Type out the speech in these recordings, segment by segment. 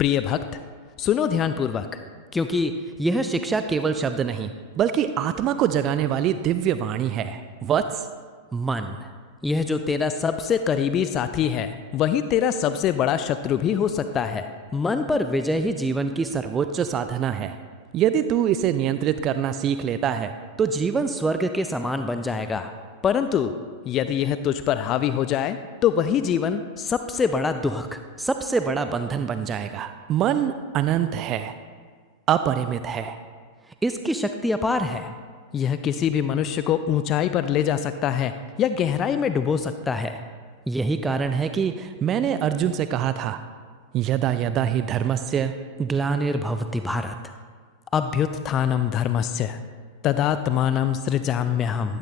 प्रिय भक्त, सुनो ध्यानपूर्वक, क्योंकि यह शिक्षा केवल शब्द नहीं बल्कि आत्मा को जगाने वाली दिव्य वाणी है। वत्स, मन, यह जो तेरा सबसे करीबी साथी है वही तेरा सबसे बड़ा शत्रु भी हो सकता है। मन पर विजय ही जीवन की सर्वोच्च साधना है। यदि तू इसे नियंत्रित करना सीख लेता है तो जीवन स्वर्ग के समान बन जाएगा, परंतु यदि यह तुझ पर हावी हो जाए तो वही जीवन सबसे बड़ा दुख, सबसे बड़ा बंधन बन जाएगा। मन अनंत है, अपरिमित है, इसकी शक्ति अपार है। यह किसी भी मनुष्य को ऊंचाई पर ले जा सकता है या गहराई में डुबो सकता है। यही कारण है कि मैंने अर्जुन से कहा था, यदा यदा ही धर्मस्य ग्लानिर्भवति भारत, अभ्युत्थानम धर्मस्य तदात्मानं सृजाम्यहम्।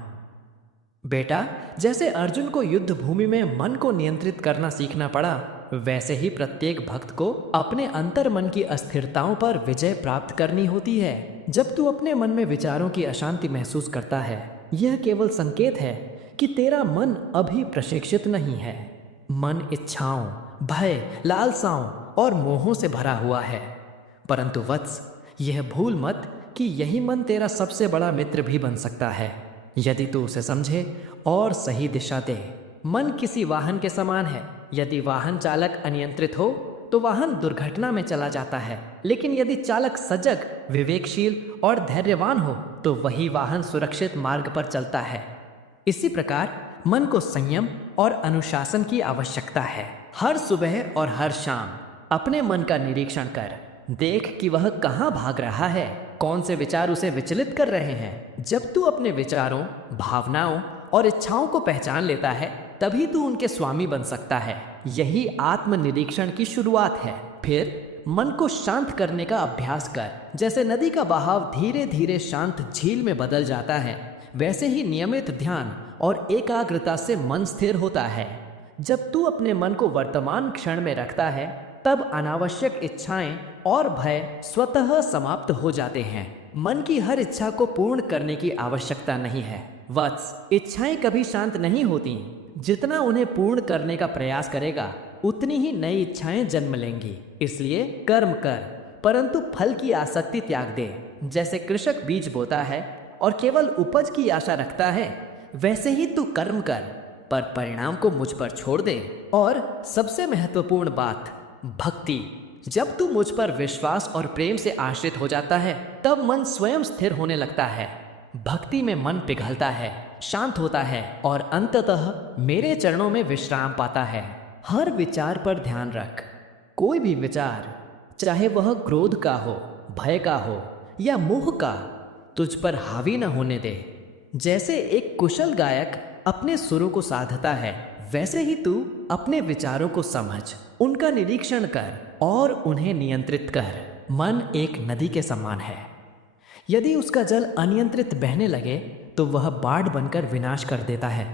बेटा, जैसे अर्जुन को युद्ध भूमि में मन को नियंत्रित करना सीखना पड़ा, वैसे ही प्रत्येक भक्त को अपने अंतर मन की अस्थिरताओं पर विजय प्राप्त करनी होती है। जब तू अपने मन में विचारों की अशांति महसूस करता है, यह केवल संकेत है कि तेरा मन अभी प्रशिक्षित नहीं है। मन इच्छाओं, भय, लालसाओं और मोहों से भरा हुआ है। परंतु वत्स, यह भूल मत कि यही मन तेरा सबसे बड़ा मित्र भी बन सकता है, यदि तू उसे समझे और सही दिशा दे। मन किसी वाहन के समान है। यदि वाहन चालक अनियंत्रित हो तो वाहन दुर्घटना में चला जाता है, लेकिन यदि चालक सजग, विवेकशील और धैर्यवान हो तो वही वाहन सुरक्षित मार्ग पर चलता है। इसी प्रकार मन को संयम और अनुशासन की आवश्यकता है। हर सुबह और हर शाम अपने मन का निरीक्षण कर, देख कि वह कहाँ भाग रहा है, कौन से विचार उसे विचलित कर रहे हैं। जब तू अपने विचारों, भावनाओं और इच्छाओं को पहचान लेता है, तभी तू उनके स्वामी बन सकता है। यही आत्मनिरीक्षण की शुरुआत है। फिर मन को शांत करने का अभ्यास कर। जैसे नदी का बहाव धीरे धीरे शांत झील में बदल जाता है, वैसे ही नियमित ध्यान और एकाग्रता से मन स्थिर होता है। जब तू अपने मन को वर्तमान क्षण में रखता है, तब अनावश्यक इच्छाएं और भय स्वतः समाप्त हो जाते हैं। मन की हर इच्छा को पूर्ण करने की आवश्यकता नहीं है। वत्स, इच्छाएं कभी शांत नहीं होती। जितना उन्हें पूर्ण करने का प्रयास करेगा, उतनी ही नई इच्छाएं जन्म लेंगी। इसलिए कर्म कर, परंतु फल की आसक्ति त्याग दे। जैसे कृषक बीज बोता है और केवल उपज की आशा रखता है, वैसे ही तू कर्म कर, पर परिणाम को मुझ पर छोड़ दे। और सबसे महत्वपूर्ण बात, भक्ति। जब तू मुझ पर विश्वास और प्रेम से आश्रित हो जाता है, तब मन स्वयं स्थिर होने लगता है। भक्ति में मन पिघलता है, शांत होता है और अंततः मेरे चरणों में विश्राम पाता है। हर विचार पर ध्यान रख। कोई भी विचार, चाहे वह क्रोध का हो, भय का हो या मोह का, तुझ पर हावी न होने दे। जैसे एक कुशल गायक अपने सुरों को साधता है, वैसे ही तू अपने विचारों को समझ, उनका निरीक्षण कर और उन्हें नियंत्रित कर। मन एक नदी के समान है। यदि उसका जल अनियंत्रित बहने लगे तो वह बाढ़ बनकर विनाश कर देता है,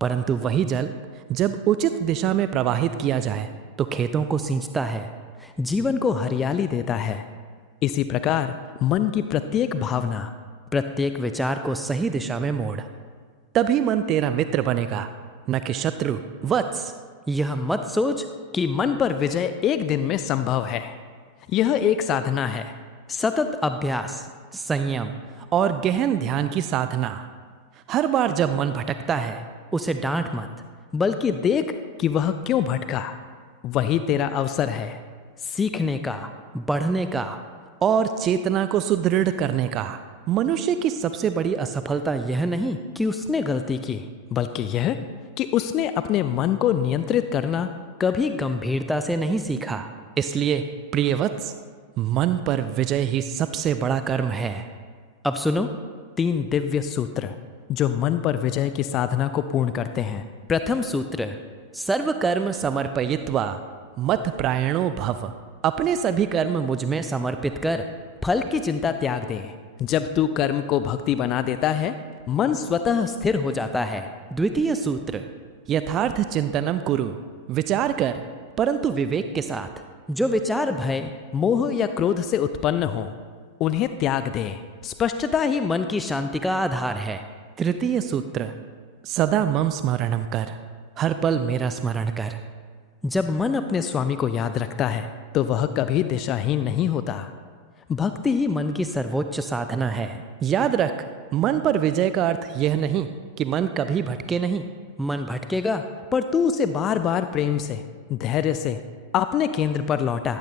परंतु वही जल जब उचित दिशा में प्रवाहित किया जाए तो खेतों को सींचता है, जीवन को हरियाली देता है। इसी प्रकार मन की प्रत्येक भावना, प्रत्येक विचार को सही दिशा में मोड़, तभी मन तेरा मित्र बनेगा, न कि शत्रु। वत्स, यह मत सोच कि मन पर विजय एक दिन में संभव है। यह एक साधना है, सतत अभ्यास, संयम और गहन ध्यान की साधना। हर बार जब मन भटकता है, उसे डांट मत, बल्कि देख कि वह क्यों भटका। वही तेरा अवसर है सीखने का, बढ़ने का और चेतना को सुदृढ़ करने का। मनुष्य की सबसे बड़ी असफलता यह नहीं कि उसने गलती की, बल्कि यह कि उसने अपने मन को नियंत्रित करना कभी गंभीरता से नहीं सीखा। इसलिए प्रिय वत्स, मन पर विजय ही सबसे बड़ा कर्म है। अब सुनो 3 दिव्य सूत्र जो मन पर विजय की साधना को पूर्ण करते हैं। प्रथम सूत्र, सर्व कर्म समर्पयित्वा मत प्रायणो भव। अपने सभी कर्म मुझ में समर्पित कर फल की चिंता त्याग दे। जब तू कर्म को भक्ति बना देता है, मन स्वतः स्थिर हो जाता है। द्वितीय सूत्र, यथार्थ चिंतनम कुरु। विचार कर, परंतु विवेक के साथ। जो विचार भय, मोह या क्रोध से उत्पन्न हो, उन्हें त्याग दे। स्पष्टता ही मन की शांति का आधार है। तृतीय सूत्र, सदा मम स्मरणम कर। हर पल मेरा स्मरण कर। जब मन अपने स्वामी को याद रखता है, तो वह कभी दिशाहीन नहीं होता। भक्ति ही मन की सर्वोच्च साधना है। याद रख, मन पर विजय का अर्थ यह नहीं कि मन कभी भटके नहीं। मन भटकेगा, पर तू उसे बार बार प्रेम से, धैर्य से अपने केंद्र पर लौटा।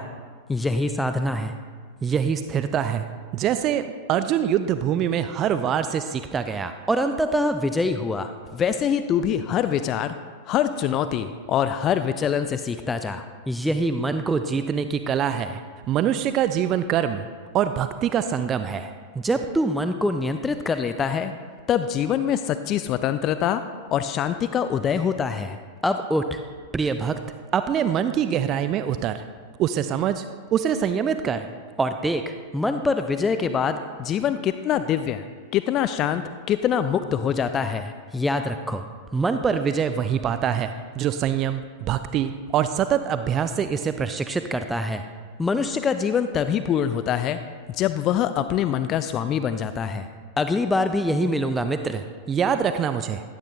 यही साधना है, यही स्थिरता है। जैसे अर्जुन युद्ध भूमि में हर वार से सीखता गया और अंततः विजयी हुआ, वैसे ही तू भी हर विचार, हर चुनौती और हर विचलन से सीखता जा। यही मन को जीतने की कला है। मनुष्य का जीवन कर्म और भक्ति का संगम है। जब तू मन को नियंत्रित कर लेता है, तब जीवन में सच्ची स्वतंत्रता और शांति का उदय होता है। अब उठ प्रिय भक्त, अपने मन की गहराई में उतर, उसे समझ, उसे संयमित कर और देख, मन पर विजय के बाद जीवन कितना दिव्य, कितना शांत, कितना मुक्त हो जाता है। याद रखो, मन पर विजय वही पाता है जो संयम, भक्ति और सतत अभ्यास से इसे प्रशिक्षित करता है। मनुष्य का जीवन तभी पूर्ण होता है जब वह अपने मन का स्वामी बन जाता है। अगली बार भी यही मिलूंगा मित्र, याद रखना मुझे।